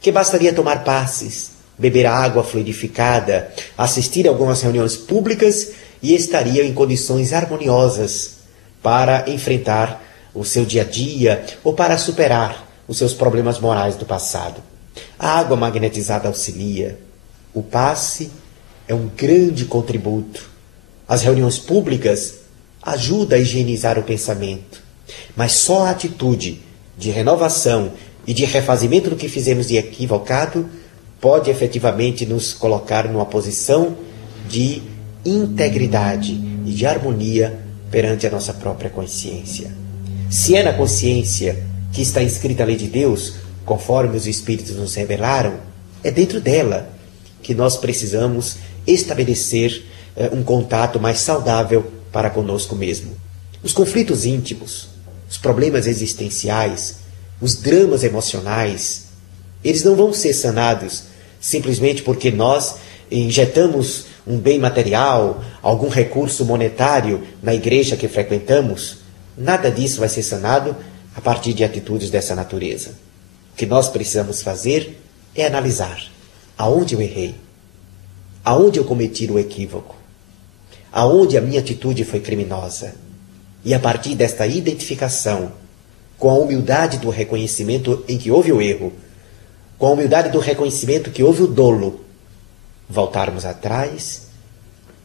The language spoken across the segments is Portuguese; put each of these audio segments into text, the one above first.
que bastaria tomar passes, beber água fluidificada, assistir a algumas reuniões públicas e estaria em condições harmoniosas para enfrentar o seu dia a dia ou para superar os seus problemas morais do passado. A água magnetizada auxilia. O passe é um grande contributo. As reuniões públicas ajudam a higienizar o pensamento. Mas só a atitude de renovação e de refazimento do que fizemos de equivocado pode efetivamente nos colocar numa posição de integridade e de harmonia perante a nossa própria consciência. Se é na consciência que está inscrita a lei de Deus, conforme os Espíritos nos revelaram, é dentro dela que nós precisamos estabelecer um contato mais saudável para conosco mesmo. Os conflitos íntimos, os problemas existenciais, os dramas emocionais, eles não vão ser sanados simplesmente porque nós injetamos um bem material, algum recurso monetário na igreja que frequentamos. Nada disso vai ser sanado a partir de atitudes dessa natureza. O que nós precisamos fazer é analisar aonde eu errei, aonde eu cometi o equívoco, aonde a minha atitude foi criminosa. E a partir desta identificação, com a humildade do reconhecimento em que houve o erro, com a humildade do reconhecimento que houve o dolo, voltarmos atrás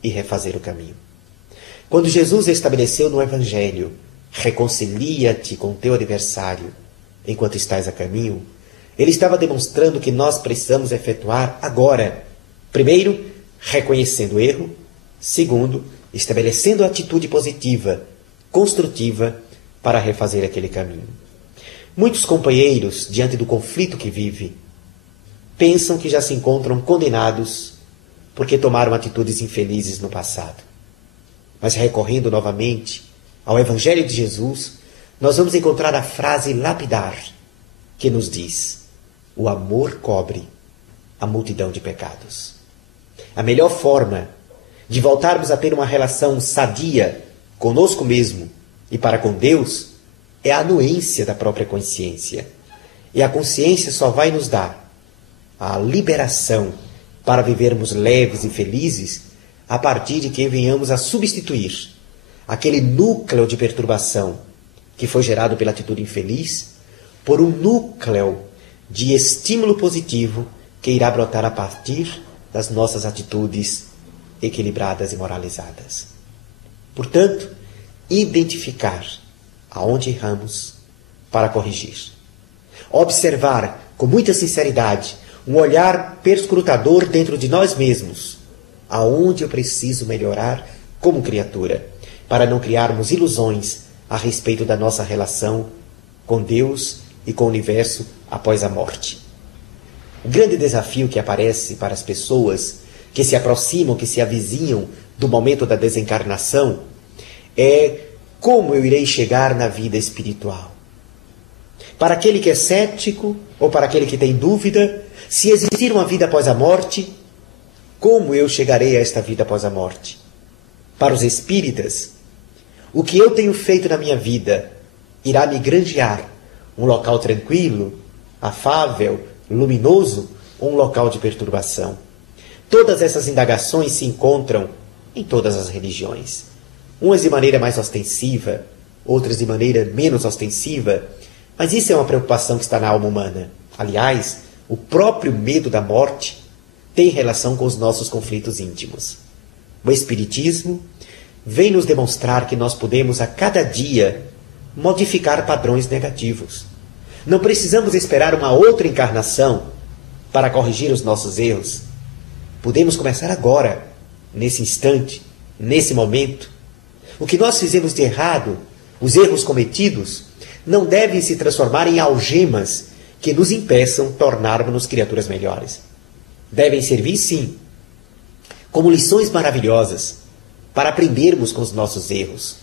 e refazer o caminho. Quando Jesus estabeleceu no Evangelho, reconcilia-te com teu adversário enquanto estás a caminho, ele estava demonstrando que nós precisamos efetuar agora. Primeiro, reconhecendo o erro. Segundo, estabelecendo a atitude positiva, construtiva, para refazer aquele caminho. Muitos companheiros, diante do conflito que vive, pensam que já se encontram condenados porque tomaram atitudes infelizes no passado. Mas recorrendo novamente ao Evangelho de Jesus, nós vamos encontrar a frase lapidar que nos diz: o amor cobre a multidão de pecados. A melhor forma de voltarmos a ter uma relação sadia conosco mesmo e para com Deus é a anuência da própria consciência. E a consciência só vai nos dar a liberação para vivermos leves e felizes a partir de que venhamos a substituir aquele núcleo de perturbação que foi gerado pela atitude infeliz por um núcleo de estímulo positivo que irá brotar a partir das nossas atitudes equilibradas e moralizadas. Portanto, identificar aonde erramos para corrigir. Observar com muita sinceridade, um olhar perscrutador dentro de nós mesmos, aonde eu preciso melhorar como criatura, para não criarmos ilusões a respeito da nossa relação com Deus e com o universo após a morte. O grande desafio que aparece para as pessoas que se aproximam, que se avizinham do momento da desencarnação, é como eu irei chegar na vida espiritual. Para aquele que é cético, ou para aquele que tem dúvida, se existir uma vida após a morte, como eu chegarei a esta vida após a morte? Para os espíritas, o que eu tenho feito na minha vida irá me granjear um local tranquilo, afável, luminoso, ou um local de perturbação? Todas essas indagações se encontram em todas as religiões. Umas de maneira mais ostensiva, outras de maneira menos ostensiva, mas isso é uma preocupação que está na alma humana. Aliás, o próprio medo da morte tem relação com os nossos conflitos íntimos. O Espiritismo vem nos demonstrar que nós podemos a cada dia modificar padrões negativos. Não precisamos esperar uma outra encarnação para corrigir os nossos erros. Podemos começar agora, nesse instante, nesse momento. O que nós fizemos de errado, os erros cometidos, não devem se transformar em algemas que nos impeçam tornarmos-nos criaturas melhores. Devem servir, sim, como lições maravilhosas para aprendermos com os nossos erros.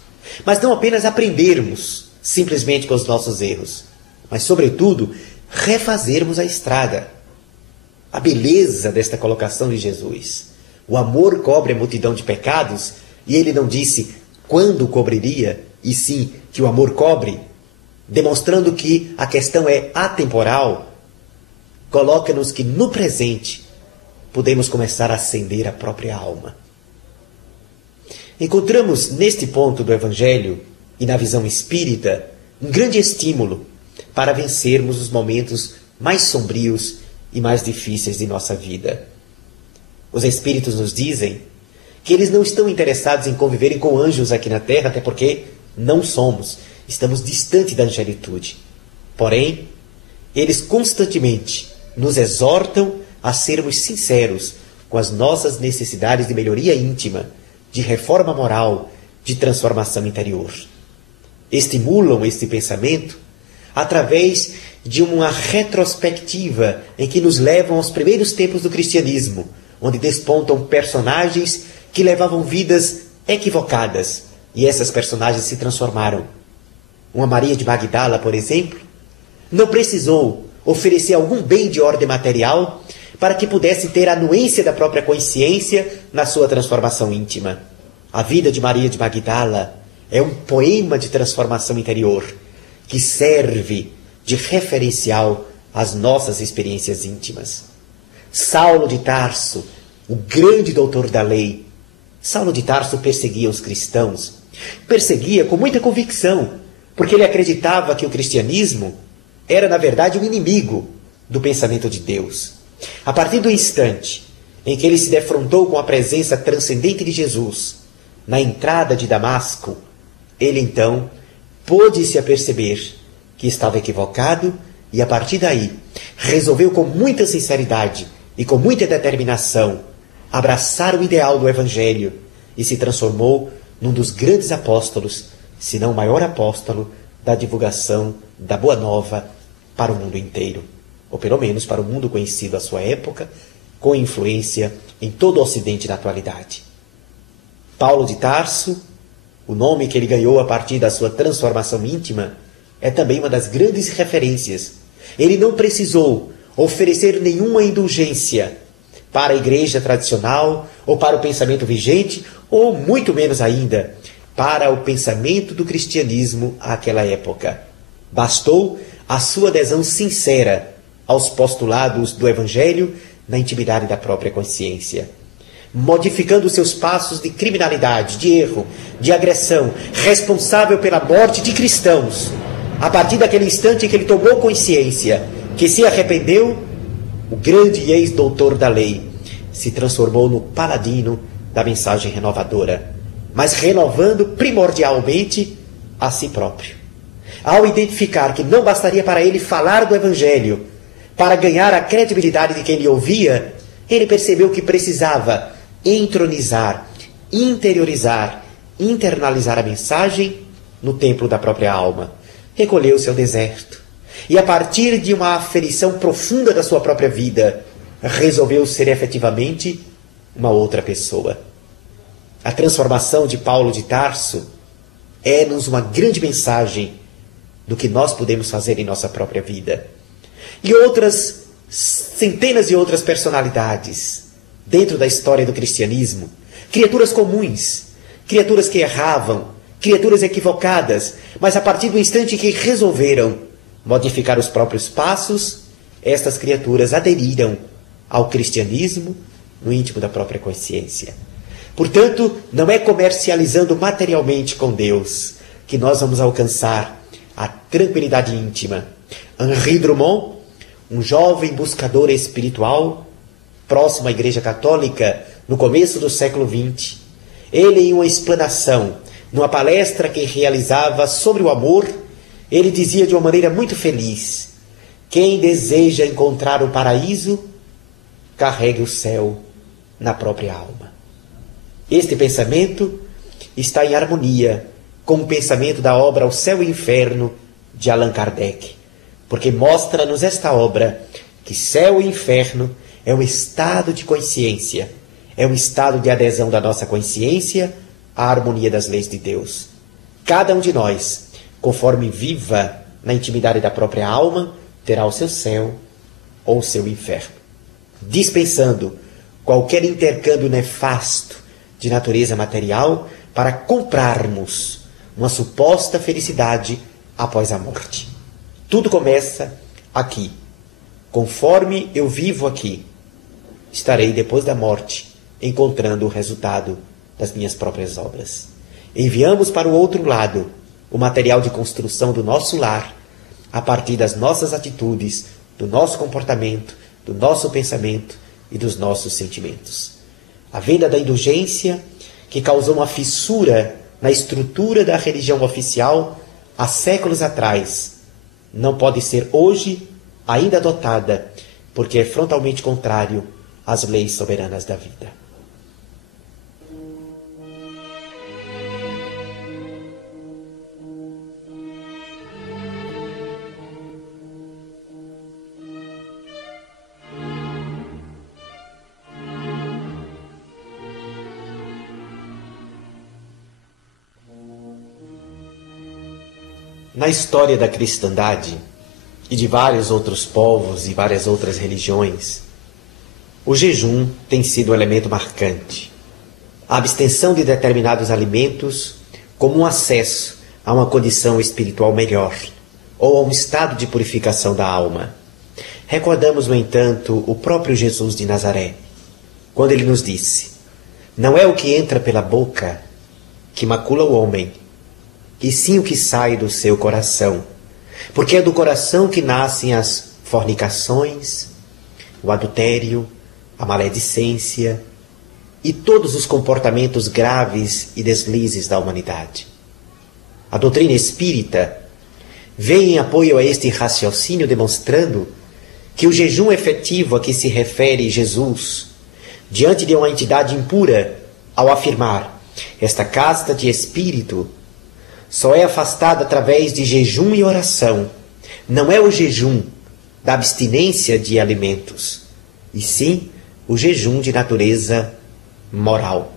Mas não apenas aprendermos simplesmente com os nossos erros, mas, sobretudo, refazermos a estrada. A beleza desta colocação de Jesus. O amor cobre a multidão de pecados, e ele não disse quando cobriria, e sim que o amor cobre, demonstrando que a questão é atemporal. coloca-nos que no presente podemos começar a acender a própria alma. Encontramos neste ponto do Evangelho e na visão espírita um grande estímulo para vencermos os momentos mais sombrios e mais difíceis de nossa vida. Os Espíritos nos dizem que eles não estão interessados em conviverem com anjos aqui na Terra, até porque não somos, estamos distante da angelitude. Porém, eles constantemente nos exortam a sermos sinceros com as nossas necessidades de melhoria íntima, de reforma moral, de transformação interior. Estimulam este pensamento através de uma retrospectiva em que nos levam aos primeiros tempos do cristianismo, onde despontam personagens que levavam vidas equivocadas, e essas personagens se transformaram. Uma Maria de Magdala, por exemplo, não precisou oferecer algum bem de ordem material para que pudesse ter a anuência da própria consciência na sua transformação íntima. A vida de Maria de Magdala é um poema de transformação interior que serve de referencial às nossas experiências íntimas. Saulo de Tarso, o grande doutor da lei, Saulo de Tarso perseguia os cristãos. Perseguia com muita convicção, porque ele acreditava que o cristianismo era, na verdade, um inimigo do pensamento de Deus. A partir do instante em que ele se defrontou com a presença transcendente de Jesus na entrada de Damasco, ele então pôde-se aperceber que estava equivocado e, a partir daí, resolveu com muita sinceridade e com muita determinação abraçar o ideal do Evangelho e se transformou num dos grandes apóstolos, se não o maior apóstolo, da divulgação da Boa Nova para o mundo inteiro, ou pelo menos para o mundo conhecido à sua época, com influência em todo o Ocidente na atualidade. Paulo de Tarso, o nome que ele ganhou a partir da sua transformação íntima, é também uma das grandes referências. Ele não precisou oferecer nenhuma indulgência para a igreja tradicional, ou para o pensamento vigente, ou muito menos ainda, para o pensamento do cristianismo àquela época. Bastou a sua adesão sincera aos postulados do Evangelho na intimidade da própria consciência, modificando seus passos de criminalidade, de erro, de agressão, responsável pela morte de cristãos. A partir daquele instante em que ele tomou consciência, que se arrependeu, o grande ex-doutor da lei se transformou no paladino da mensagem renovadora, mas renovando primordialmente a si próprio. Ao identificar que não bastaria para ele falar do Evangelho para ganhar a credibilidade de quem lhe ouvia, ele percebeu que precisava entronizar, interiorizar, internalizar a mensagem no templo da própria alma. Recolheu-se ao deserto e, a partir de uma aferição profunda da sua própria vida, resolveu ser efetivamente uma outra pessoa. A transformação de Paulo de Tarso é-nos uma grande mensagem do que nós podemos fazer em nossa própria vida. E outras, centenas de outras personalidades dentro da história do cristianismo, criaturas comuns, criaturas que erravam, criaturas equivocadas, mas a partir do instante em que resolveram modificar os próprios passos, estas criaturas aderiram ao cristianismo no íntimo da própria consciência. Portanto, não é comercializando materialmente com Deus que nós vamos alcançar a tranquilidade íntima. Henri Drummond, um jovem buscador espiritual, próximo à Igreja Católica, no começo do século XX, ele, em uma explanação, numa palestra que realizava sobre o amor, ele dizia de uma maneira muito feliz: quem deseja encontrar o paraíso, carregue o céu na própria alma. Este pensamento está em harmonia com o pensamento da obra O Céu e o Inferno, de Allan Kardec, porque mostra-nos esta obra que céu e inferno é um estado de consciência, é um estado de adesão da nossa consciência à harmonia das leis de Deus. Cada um de nós, conforme viva na intimidade da própria alma, terá o seu céu ou o seu inferno, dispensando qualquer intercâmbio nefasto de natureza material para comprarmos uma suposta felicidade após a morte. Tudo começa aqui, conforme eu vivo aqui, estarei depois da morte encontrando o resultado das minhas próprias obras. Enviamos para o outro lado o material de construção do nosso lar a partir das nossas atitudes, do nosso comportamento, do nosso pensamento e dos nossos sentimentos. A venda da indulgência, que causou uma fissura na estrutura da religião oficial há séculos atrás, não pode ser hoje ainda adotada, porque é frontalmente contrário às leis soberanas da vida. Na história da cristandade e de vários outros povos e várias outras religiões, o jejum tem sido um elemento marcante. A abstenção de determinados alimentos como um acesso a uma condição espiritual melhor ou a um estado de purificação da alma. Recordamos, no entanto, o próprio Jesus de Nazaré, quando ele nos disse: não é o que entra pela boca que macula o homem, e sim o que sai do seu coração, porque é do coração que nascem as fornicações, o adultério, a maledicência e todos os comportamentos graves e deslizes da humanidade. A doutrina espírita vem em apoio a este raciocínio, demonstrando que o jejum efetivo a que se refere Jesus diante de uma entidade impura, ao afirmar: esta casta de espírito só é afastada através de jejum e oração. Não é o jejum da abstinência de alimentos, e sim o jejum de natureza moral.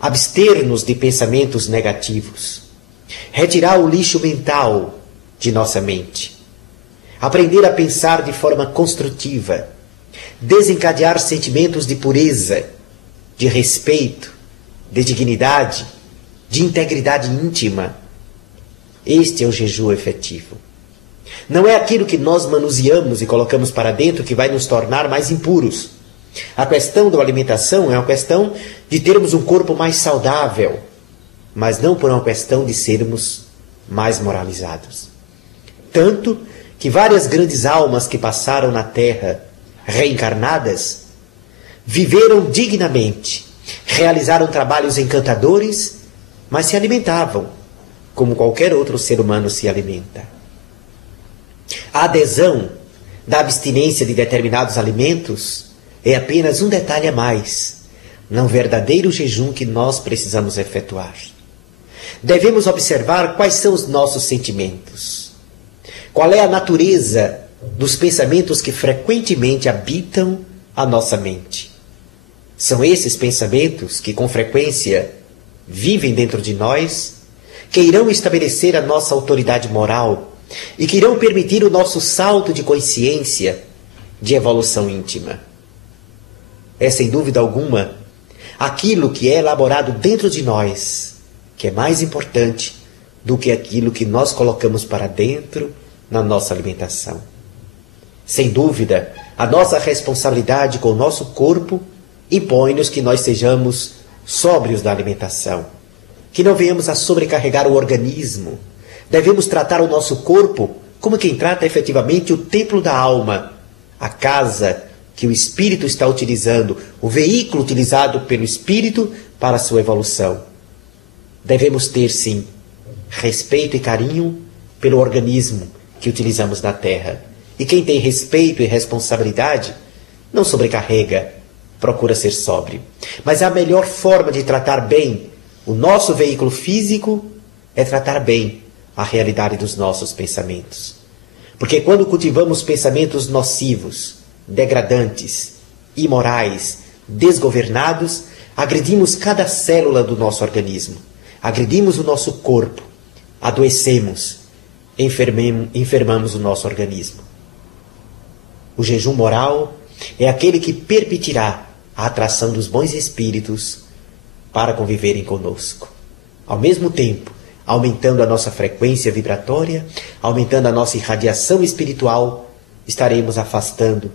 Abster-nos de pensamentos negativos, retirar o lixo mental de nossa mente, aprender a pensar de forma construtiva, desencadear sentimentos de pureza, de respeito, de dignidade, de integridade íntima. Este é o jejum efetivo. Não é aquilo que nós manuseamos e colocamos para dentro que vai nos tornar mais impuros. A questão da alimentação é uma questão de termos um corpo mais saudável, mas não por uma questão de sermos mais moralizados. Tanto que várias grandes almas que passaram na Terra, reencarnadas, viveram dignamente, realizaram trabalhos encantadores, mas se alimentavam como qualquer outro ser humano se alimenta. A adesão da abstinência de determinados alimentos é apenas um detalhe a mais no verdadeiro jejum que nós precisamos efetuar. Devemos observar quais são os nossos sentimentos. Qual é a natureza dos pensamentos que frequentemente habitam a nossa mente? São esses pensamentos que com frequência vivem dentro de nós, que irão estabelecer a nossa autoridade moral e que irão permitir o nosso salto de consciência, de evolução íntima. É, sem dúvida alguma, aquilo que é elaborado dentro de nós, que é mais importante do que aquilo que nós colocamos para dentro na nossa alimentação. Sem dúvida, a nossa responsabilidade com o nosso corpo impõe-nos que nós sejamos sóbrios da alimentação, que não venhamos a sobrecarregar o organismo. Devemos tratar o nosso corpo como quem trata efetivamente o templo da alma, a casa que o espírito está utilizando, o veículo utilizado pelo espírito para a sua evolução. Devemos ter, sim, respeito e carinho pelo organismo que utilizamos na Terra. E quem tem respeito e responsabilidade não sobrecarrega, procura ser sóbrio. Mas a melhor forma de tratar bem o nosso veículo físico é tratar bem a realidade dos nossos pensamentos. Porque quando cultivamos pensamentos nocivos, degradantes, imorais, desgovernados, agredimos cada célula do nosso organismo, agredimos o nosso corpo, adoecemos, enfermamos o nosso organismo. O jejum moral é aquele que permitirá a atração dos bons espíritos para conviverem conosco. Ao mesmo tempo, aumentando a nossa frequência vibratória, aumentando a nossa irradiação espiritual estaremos afastando